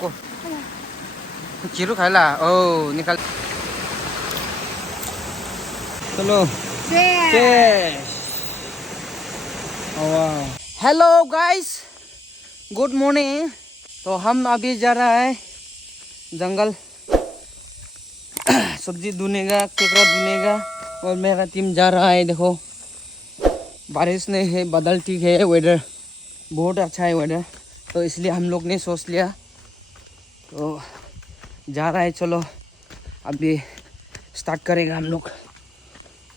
रुको चिरू खाइला ओ निकाल चलो हेलो गाइस गुड मॉर्निंग। तो हम अभी जा रहा है जंगल सब्जी धुनेगा केकड़ा धुनेगा और मेरा टीम जा रहा है। देखो बारिश नहीं है बादल ठीक है वेदर बहुत अच्छा है वेदर तो इसलिए हम लोग ने सोच लिया तो जा रहा है। चलो अभी स्टार्ट करेगा हम लोग।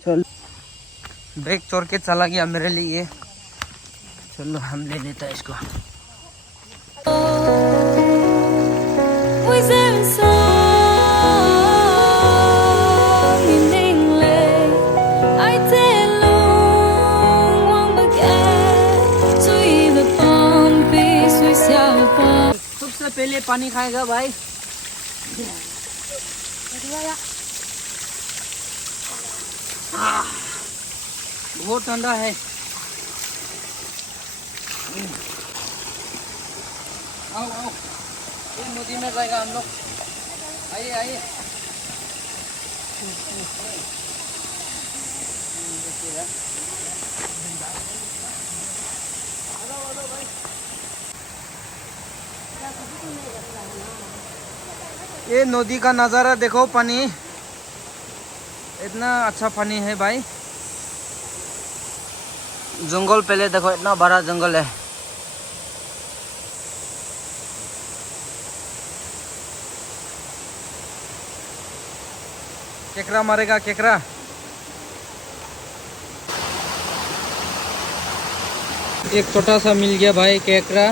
चलो ब्रेक चोर के चला गया मेरे लिए। चलो हम ले लेते हैं इसको। सबसे पहले पानी खाएगा भाई। बहुत ठंडा है। आओ आओ ये नदी में जाएगा हम लोग। आइए आइए। ये नदी का नज़ारा देखो पानी इतना अच्छा पानी है भाई। जंगल पहले देखो इतना बड़ा जंगल है। केकड़ा मारेगा केकड़ा। एक छोटा सा मिल गया भाई केकड़ा।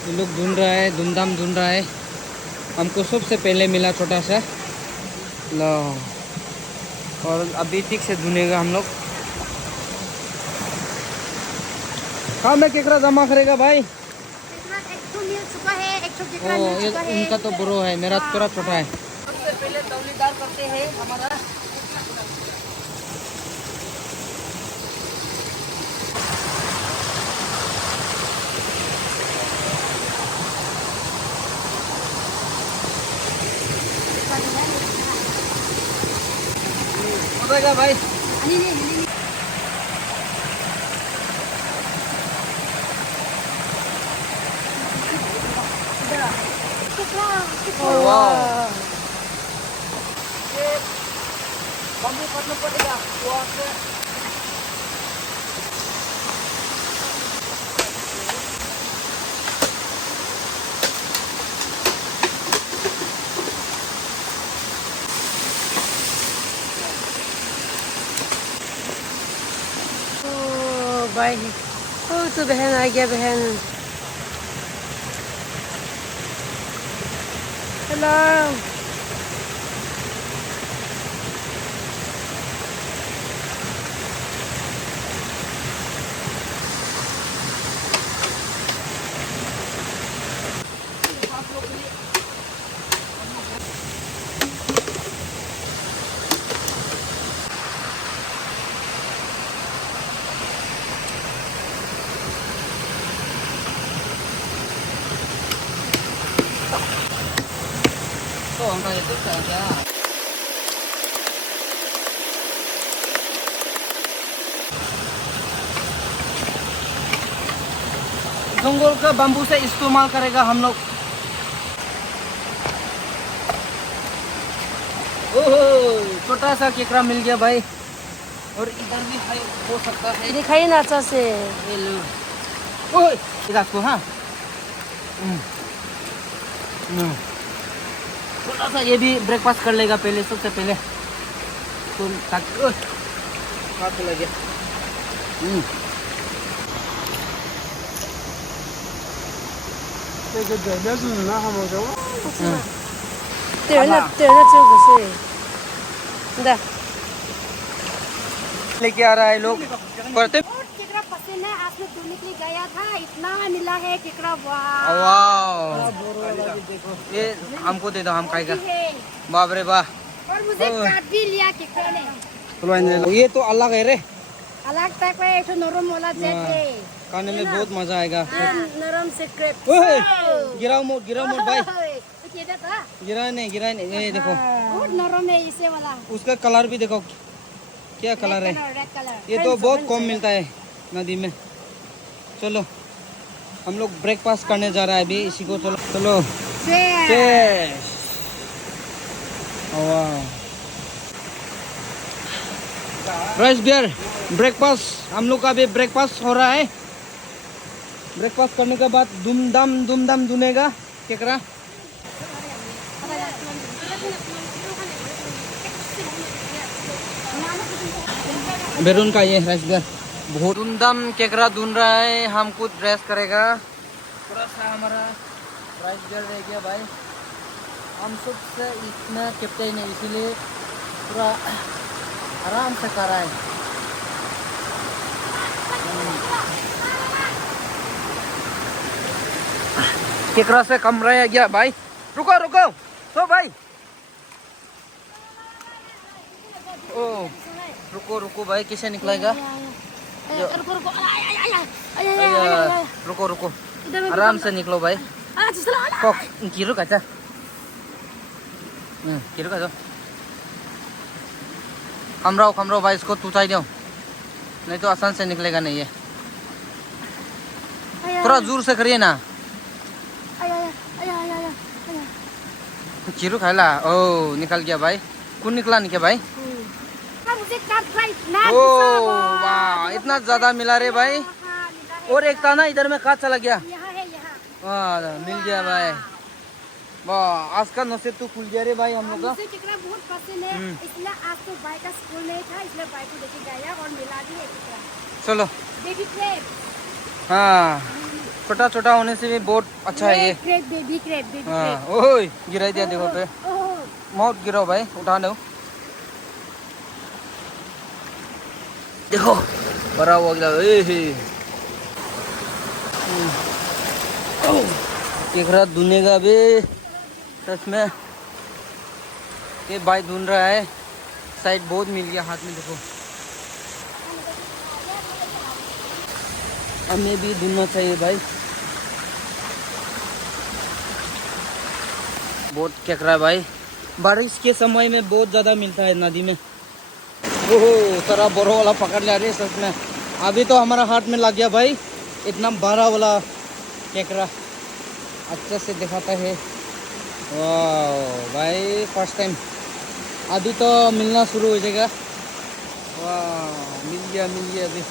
ये लोग ढूंढ रहा है धूमधाम ढूंढ रहा है। हमको सबसे पहले मिला छोटा सा लो और अभी ठीक से ढूंढेगा हम लोग। हाँ मैं केकड़ा जमा करेगा भाई। उनका तो बड़ो है मेरा थोड़ा छोटा है। सबसे पहले तौलीदार करते हैं हमारा। हो भाई बम्बू काटना पड़ेगा। भाई ओ तो बहन आ गया बहन। हेलो तो हमका ये तो क्या जंगल का बम्बू से इस्तेमाल करेगा हम लोग। ओहो छोटा सा केकड़ा मिल गया भाई। और इधर भी हो सकता है। दिखाई ना अच्छा से। ओए इधर को हाँ थोड़ा सा ये भी ब्रेकफास्ट कर लेगा पहले सबसे पहले तो लग गया। लेके आ रहा है लोग करते धोने के लिए गया था इतना मिला है केकड़ा। वाह ये हमको दे दो हम खाएगा। बाप रे वाह और मुझे काट भी लिया केकड़ा ने। ये तो अलग है रे अलग टाइप है। नरम वाला जेट है। खाने में बहुत मजा आएगा। नरम से क्रेप। ओए गिराओ मोट भाई, था गिरा नहीं ये देखो बहुत नरम है इसे वाला। उसका कलर भी देखो क्या कलर है। रेड कलर ये तो बहुत कम मिलता है नदी में। चलो हम लोग ब्रेकफास्ट करने जा रहा है अभी इसी को। चलो चलो राइस बियर ब्रेकफास्ट। हम लोग का अभी ब्रेकफास्ट हो रहा है। ब्रेकफास्ट करने के बाद दुमदम दुनेगा केकरा। बेरून का ये राइस बियर बहुत दुमदम केकरा दुन रहा है। हमको ड्रेस करेगा थोड़ा सा। हमारा राइस बियर रह गया भाई। हम सब से इतना कैप्टन है इसीलिए पूरा आराम से कर रहा है। केकरा से कम रह गया भाई। रुको तो भाई ओ रुको भाई कैसे निकलेगा। रुको आराम से निकलो भाई। कok kiri kaca kiri kaca कमराओ भाई इसको टूटाई दो नहीं तो आसान से निकलेगा नहीं। ये थोड़ा जोर से करिए ना। खीरू खाला ओ निकल गया भाई। कौन निकला नहीं क्या भाई। ओ वाह इतना ज्यादा मिला रे भाई। और एक था ना इधर में कहाँ चला गया। वाह मिल गया भाई। वाह आज का नसीब तो खुल गया रे भाई हम लोग का। बहुत पसंद है इसलिए आज तो भाई का स्कूल नहीं था इसलिए भाई को लेके गया और मिला भी है। चलो बेबी क्रेप। हाँ छोटा होने से भी बहुत अच्छा है ये। Baby crepe. हाँ ओह गिरा दिया देखो पे बहुत गिराओ भाई उठा दो। देखो बड़ा हो गया। केकरा धुनेगा भी सच में। ये भाई धुन रहा है साइड बहुत मिल गया हाथ में देखो। हमें भी धुनना चाहिए भाई। बहुत केकरा भाई बारिश के समय में बहुत ज्यादा मिलता है नदी में। ओहो सारा बड़ा वाला पकड़ लिया रे सच में। अभी तो हमारा हाथ में लग गया भाई इतना बड़ा वाला केकरा। अच्छे से दिखाता है। वाह भाई फर्स्ट टाइम अभी तो मिलना शुरू हो जाएगा। वाह मिल गया अभी।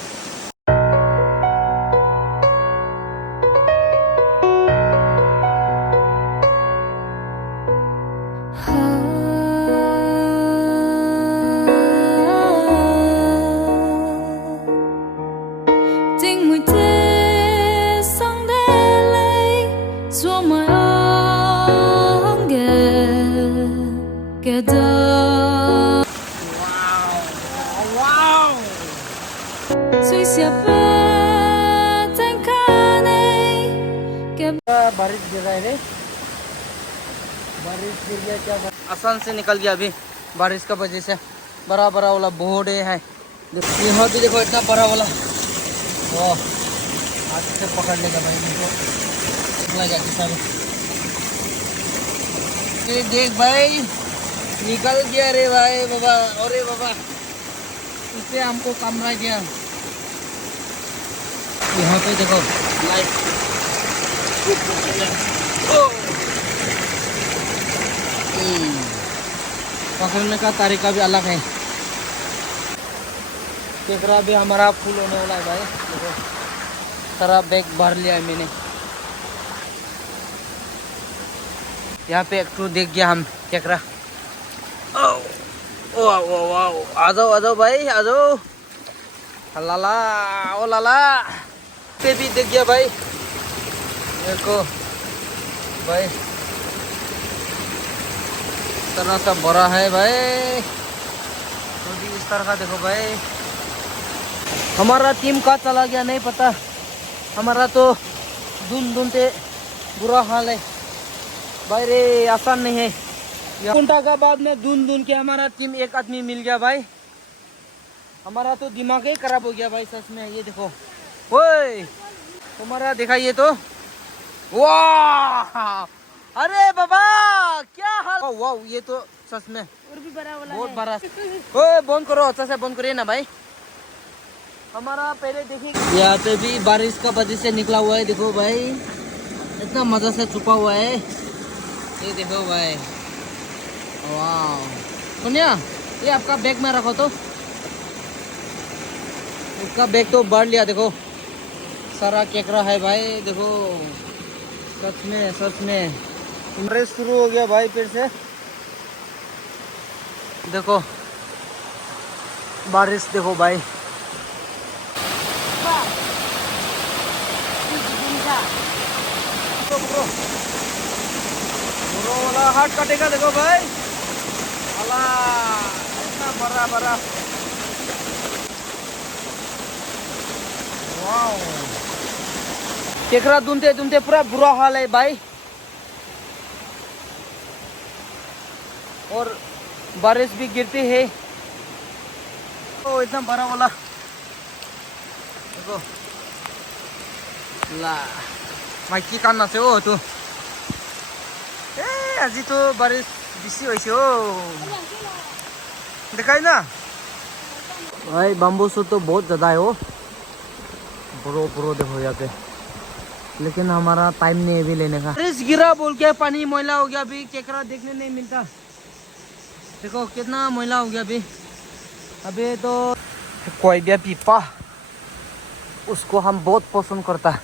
बारिश गिर रहा है रे। बारिश गिर गया क्या आसान से निकल गया अभी बारिश का वजह से। बड़ा वाला बोर्ड है यहाँ भी देखो इतना बड़ा वाला। हाथ से पकड़ लेगा भाई ये देख भाई निकल गया रे भाई बाबा। अरे बाबा इससे हमको कमरा गया। यहाँ पे देखो लाइट पकड़ने का तरीका भी अलग है। केकरा भी हमारा फुल होने वाला है भाई। देखो सारा बैग भर लिया है मैंने। यहाँ पे एक तो देख गया हम केकरा। आ जाओ भाई आ जाओ। लाला ओ लाला पे भी देख गया भाई। देखो भाई इतना सा बड़ा है भाई। तो भी इस तरह का देखो भाई। हमारा टीम का चला गया नहीं पता। हमारा तो ढूंढते बुरा हाल है भाई रे। आसान नहीं है। घंटा का बाद में ढूंढ के हमारा टीम एक आदमी मिल गया भाई। हमारा तो दिमाग ही खराब हो गया भाई सच में। ये देखो ओए हमारा दिखाइए तो। वाह, अरे बाबा क्या हाल। वाह, ये तो सच में और भी बड़ा वाला बहुत है। बड़ा। ओए बंद करो, अच्छा से बंद करिए ना भाई। हमारा पहले देखिए यहाँ पे भी बारिश का वजह से निकला हुआ है। देखो भाई इतना मजा से छुपा हुआ है, ये देखो भाई। वाह सुनिया, ये आपका बैग में रखो तो। उसका बैग तो बढ़ लिया, देखो सारा केकड़ा है भाई। देखो सच में सच में बारिश शुरू हो गया भाई फिर से। देखो बारिश, देखो भाई। बुरो वाला हाथ काटेगा, देखो भाई। अल्लाह इतना बड़ा बड़ा। वाओ, केकड़ा ढूंढते ढूंढते पूरा बुरा हाल है भाई। और बारिश भी गिरती है। ओ इतना बड़ा वाला देखो। ला माइकी कान्ना से हो तू। আজি तो बारिश बेसी होइसे हो, दिखाई ना भाई। बम्बू शूट तो बहुत ज्यादा है हो, बड़ो बड़ो देखो यहाँ पे। लेकिन हमारा टाइम नहीं है अभी लेने का। बारिश गिरा बोल के पानी मैला हो गया, अभी केकड़ा देखने नहीं मिलता। देखो कितना मैला हो गया अभी। अभी तो कोई भी पीपा, उसको हम बहुत पसंद करता है,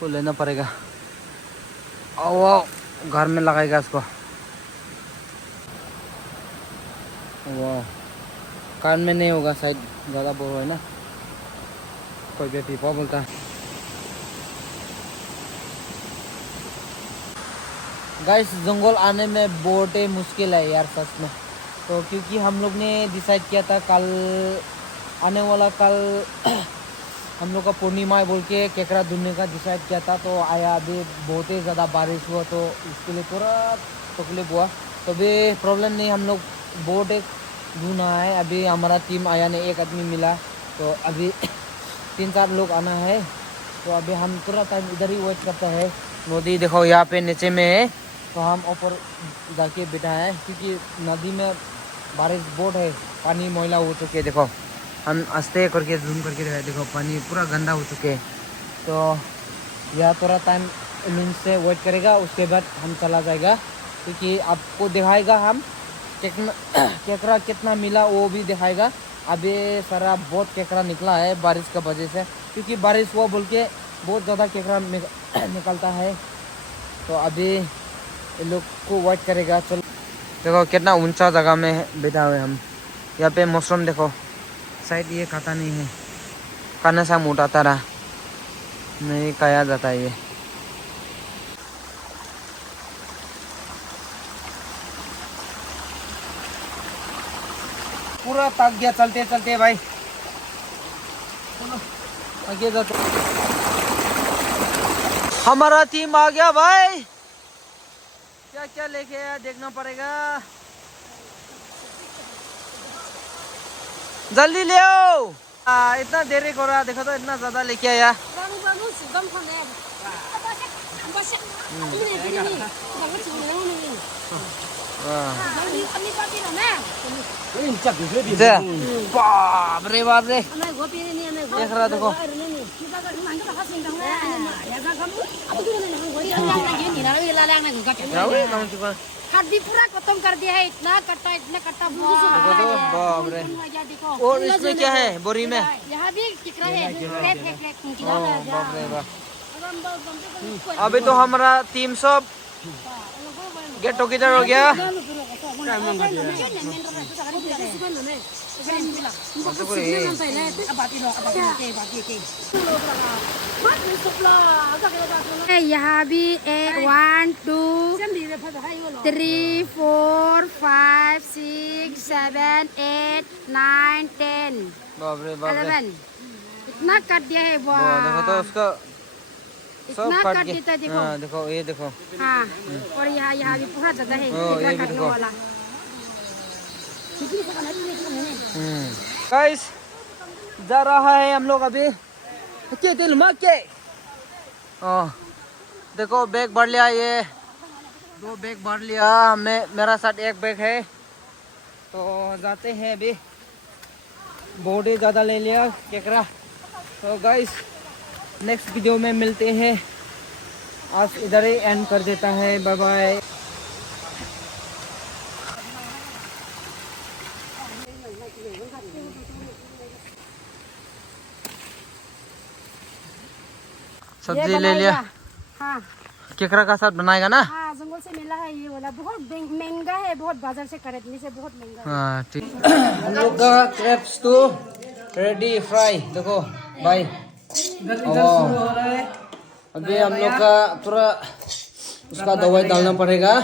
तो लेना पड़ेगा। और घर में लगाएगा इसको। वाह, कान में नहीं होगा शायद, ज़्यादा बोर है ना। कोई भी पीपा बोलता है। गाइस जंगल आने में बहुत ही मुश्किल है यार सच में। तो क्योंकि हम लोग ने डिसाइड किया था कल आने वाला, कल हम लोग का पूर्णिमा है बोल के केकड़ा ढूंढने का डिसाइड किया था। तो आया अभी बहुत ही ज़्यादा बारिश हुआ, तो इसके लिए पूरा तकलीफ हुआ। तो भी प्रॉब्लम नहीं, हम लोग बोट एक ढूंढना है। अभी हमारा टीम आया नहीं, एक आदमी मिला। तो अभी 3-4 लोग आना है। तो अभी हम पूरा टाइम इधर ही वेट करते हैं। नदी देखो यहाँ पे नीचे में है, तो हम ऊपर जाके बैठा है क्योंकि नदी में बारिश बहुत है, पानी मैला हो चुके। देखो हम आस्ते करके जूम करके दिखाए, देखो पानी पूरा गंदा हो चुके हैं। तो यह थोड़ा टाइम लून से वेट करेगा, उसके बाद हम चला जाएगा क्योंकि आपको दिखाएगा हम केकड़ा कितना मिला वो भी दिखाएगा। अभी सारा बहुत केकड़ा निकला है बारिश का वजह से, क्योंकि बारिश हुआ बोल के बहुत ज़्यादा केकड़ा निकलता है। तो अभी इन लोग को वेट करेगा। चलो देखो कितना ऊंचा जगह में बैठा हुए हम। यहाँ पे मौसम देखो, शायद ये खाता नहीं है, खाने से मोटा तारा नहीं खाया जाता है ये। पूरा थक गया चलते चलते भाई। चलो आगे जाते। हमारा टीम आ गया भाई, क्या क्या लेके आया देखना पड़ेगा। जल्दी ले आओ। इतना देरी हो रहा, देखो तो इतना ज्यादा लेके आया। बाप रे बाप रे, देख रहा देखो। हड्डी पूरा खत्म कर दिया है, इतना कट्टा बाप रे। और इसमें क्या है बोरी में? यहाँ भी किकरा है। बाप रे बाप। अभी तो हमारा टीम सब गेट टुगेदर हो गया। यहाँ भी 1 2 3 4 5 6 7 8 9 10 बाप रे बाप रे, 11 इतना काट दिया है। देखो तो उसका सब इतना काट काट गया। देता है, देखो। हाँ देखो ये देखो। हाँ, और यहाँ भी पूरा ज्यादा है ये भी काटने देखो। वाला। गाइस जा रहा है हम लोग अभी के दिल में के देखो बैग भर लिया, ये 2 बैग भर लिया। मेरा साथ 1 बैग है, तो जाते हैं अभी। बहुत ही ज़्यादा ले लिया केकड़ा। तो गाइस नेक्स्ट वीडियो में मिलते हैं। आज इधर ही एंड कर देता है। Bye bye. सब्जी ले लिया। हाँ केकड़ा का साथ बनाएगा ना? हाँ, जंगल से मिला है ये वाला, बहुत महंगा है, बहुत बाजार से खरीदने से बहुत महंगा है। हाँ ठीक। हम लोग का क्रैब्स तो रेडी फ्राई, देखो भाई। अभी हम लोग का थोड़ा उसका दवाई डालना पड़ेगा।